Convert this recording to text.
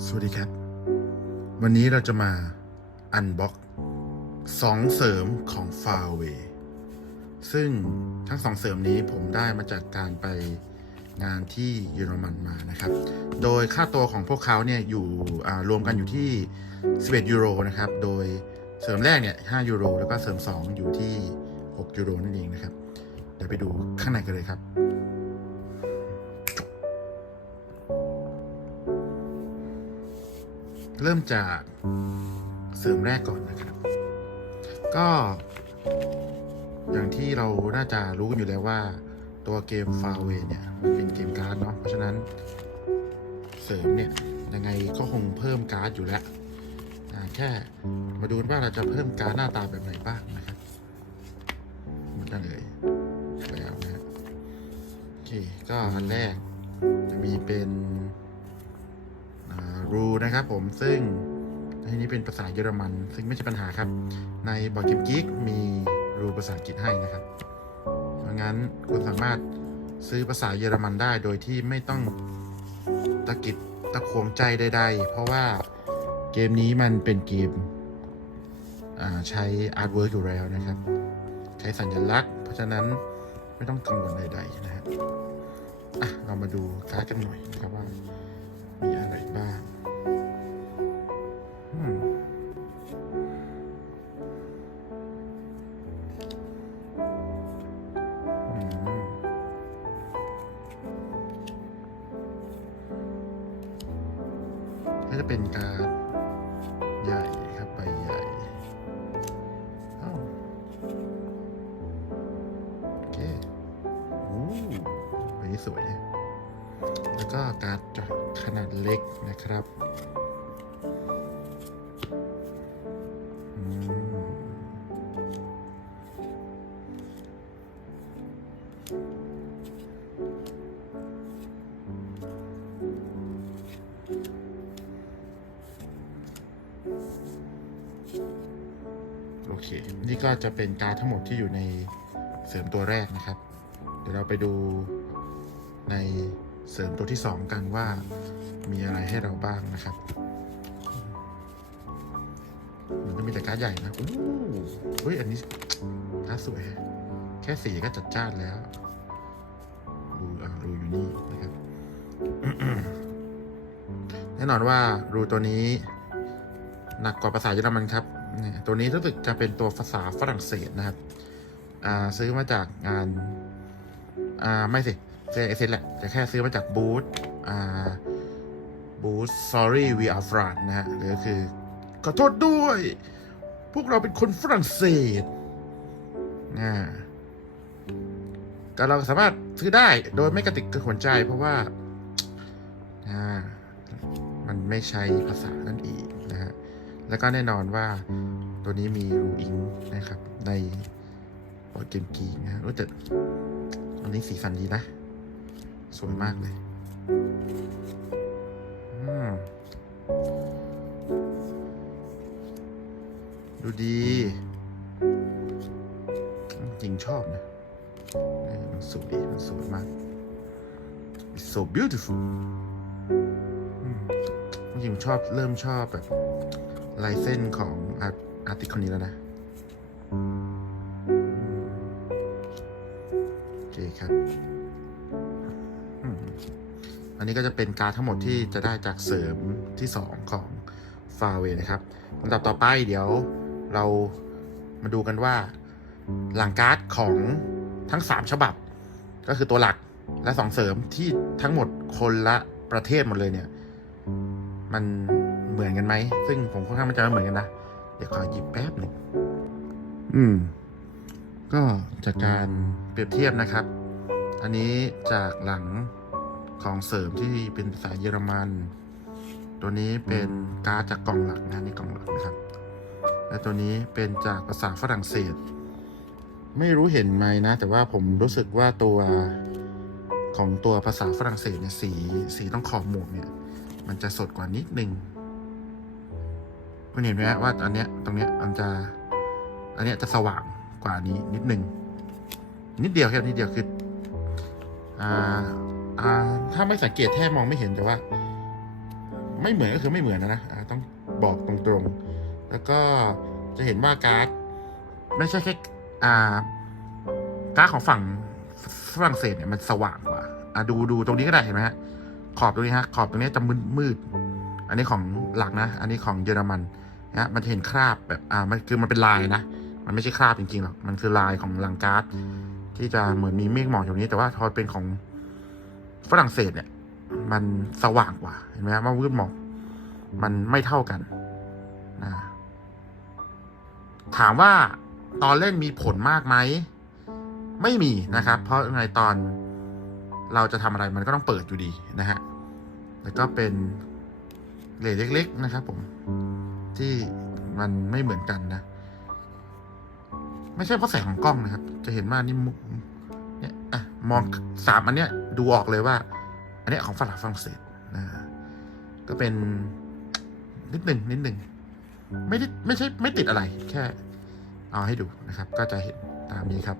สวัสดีครับ วันนี้เราจะมาอันบ็อกสองเสริมของ f a r w a y ซึ่งทั้งสองเสริมนี้ผมได้มาจากการไปงานที่เยอรมันมานะครับ โดยค่าตัวของพวกเขาเนี่ยอยู่รวมกันอยู่ที่ 11 ยูโรนะครับ โดยเสริมแรกเนี่ย 5 ยูโร แล้วก็เสริม 2 อยู่ที่ 6 ยูโรนั่นเองนะครับ เดี๋ยวไปดูข้างในกันเลยครับ เริ่มจากเสริมแรกก่อนนะครับ ก็ อย่างที่เราน่าจะรู้กันอยู่แล้วว่า ตัวเกม f a r w a y เนี่ยมันเป็นเกมการ์ดเนาะเพราะฉะนั้น เสริมเนี่ยยังไงก็คงเพิ่มการ์ดอยู่แล้วแค่มาดูว่าเราจะเพิ่มการ์ดหน้าตาแบบไหนบ้างนะครับมดแล้วเลยแล้วนะฮะโอเคก็อันแรกจะมีเป็น รูนะครับผมซึ่งในนี้เป็นภาษาเยอรมัน ซึ่งไม่ใช่ปัญหาครับ ในบอร์ดเกมกิ๊กมีรูภาษาอังกฤษให้นะครับเพราะงั้นคุณสามารถซื้อภาษาเยอรมันได้โดยที่ไม่ต้องตะกิดตะขวงใจใด ๆ เพราะว่าเกมนี้มันเป็นเกมอ่าใช้อาร์ตเวิร์กอยู่แล้วนะครับ ใช้สัญลักษณ์ เพราะฉะนั้นไม่ต้องกังวลใดๆนะครับอะเรามาดูการ์ดกันหน่อยนะครับว่ามีอะไรบ้าง ก็จะเป็นการใหญ่ครับใบใหญ่โอเคโอ้ใบนี้สวย แล้วก็การ์ดขนาดเล็กนะครับ โอเค นี่ก็จะเป็นการทั้งหมดที่อยู่ในเสริมตัวแรกนะครับ เดี๋ยวเราไปดูในเสริมตัวที่สองกันว่ามีอะไรให้เราบ้างนะครับ มันจะมีแต่การดใหญ่นะอู้เฮ้ย อันนี้การดสวย แค่สีก็จัดจ้านแล้วรูอ่ารูอยู่นี่นะครับ แน่นอนว่ารูตัวนี้ หนักกว่าภาษาเยอรมันครับ นี่ตัวนี้รู้สึกจะเป็นตัวภาษาฝรั่งเศสนะครับ อ่าซื้อมาจากงาน อ่าไม่สิเจเอเซแหละแต่แค่ซื้อมาจากบูธอ่าบูธ sorry we are France นะฮะหรือคือ ขอโทษด้วย พวกเราเป็นคนฝรั่งเศสอ่าก็เราสามารถซื้อได้โดยไม่กระติกกระขวนใจเพราะว่า มันไม่ใช้ภาษานั่นเอง แล้วก็แน่นอนว่าตัวนี้มีรูอิงนะครับ ในบอร์ดเกมกีนะรู้แต่อันนี้สีสันดีนะ สวยมากเลยดูดี จริงชอบนะมันสวย มันสวยมาก It's so beautiful จริงชอบเริ่มชอบแบบ ลายเส้นของอาร์อาติคนนี้แล้วนะ โอเคครับ อันนี้ก็จะเป็นการทั้งหมดที่จะได้จากเสริมที่ 2 ของฟาเวนะครับลำดับต่อไปเดี๋ยวเรามาดูกันว่าหลังการ์ดของทั้ง 3 ฉบับ ก็คือตัวหลักและ 2 เสริมที่ทั้งหมดคนละประเทศหมดเลยเนี่ย มัน เหมือนกันไหม ซึ่งผมค่อนข้างมั่นใจว่าเหมือนกันนะ เดี๋ยวขอหยิบแป๊บหนึ่ง อืม ก็จากการเปรียบเทียบนะครับ อันนี้จากหลังของเสริมที่เป็นภาษาเยอรมัน ตัวนี้เป็นการ์ดจากกล่องหลักนะนี่กล่องหลักนะครับ และตัวนี้เป็นจากภาษาฝรั่งเศส ไม่รู้เห็นไหมนะ แต่ว่าผมรู้สึกว่าตัวของตัวภาษาฝรั่งเศสเนี่ยสีสีต้องขอบหมวกเนี่ย มันจะสดกว่านิดนึง คุณเห็นไหมว่าอันเนี้ยตรงเนี้ยมันจะ อันเนี้ยจะสว่างกว่านี้นิดนึงนิดเดียวแค่นิดเดียวคืออ่าอ่าถ้าไม่สังเกตแทบมองไม่เห็นแต่ว่า ไม่เหมือนก็คือไม่เหมือนนะนะต้องบอกตรงๆ แล้วก็จะเห็นว่าการ์ดไม่ใช่แค่อ่าการ์ดของฝั่งฝรั่งเศสเนี่ยมันสว่างกว่าอะดูดูตรงนี้ก็ได้เห็นไหมฮะขอบตรงนี้ฮะขอบตรงนี้จะมืดมืด อันนี้ของหลักนะ อันนี้ของเยอรมันนะมันจะเห็นคราบแบบอ่ามันคือมันเป็นลายนะ มันไม่ใช่คราบจริงๆหรอก มันคือลายของลังการ์ดที่จะเหมือนมีเมฆหมอกอยู่นี้ แต่ว่าทอเป็นของฝรั่งเศสเนี่ย มันสว่างกว่า เห็นไหมครับว่ามืดหมอก มันไม่เท่ากันนะถามว่าตอนเล่นมีผลมากไหม ไม่มีนะครับ เพราะในตอนเราจะทำอะไรมันก็ต้องเปิดอยู่ดีนะฮะ แล้วก็เป็น เหลยเล็ก ๆ นะครับ ผม ที่มันไม่เหมือนกันนะ ไม่ใช่เพราะแสงของกล้องนะครับ จะเห็นว่านี่มุเนี่ยอะมองสามอันเนี้ย ดูออกเลยว่า อันเนี้ยของฝรั่งฝรั่งเศสนะก็เป็นนิดหนึ่งนิดหนึ่งไม่ได้ไม่ใช่ไม่ติดอะไร แค่ เอาให้ดูนะครับ ก็จะเห็นตามนี้ครับ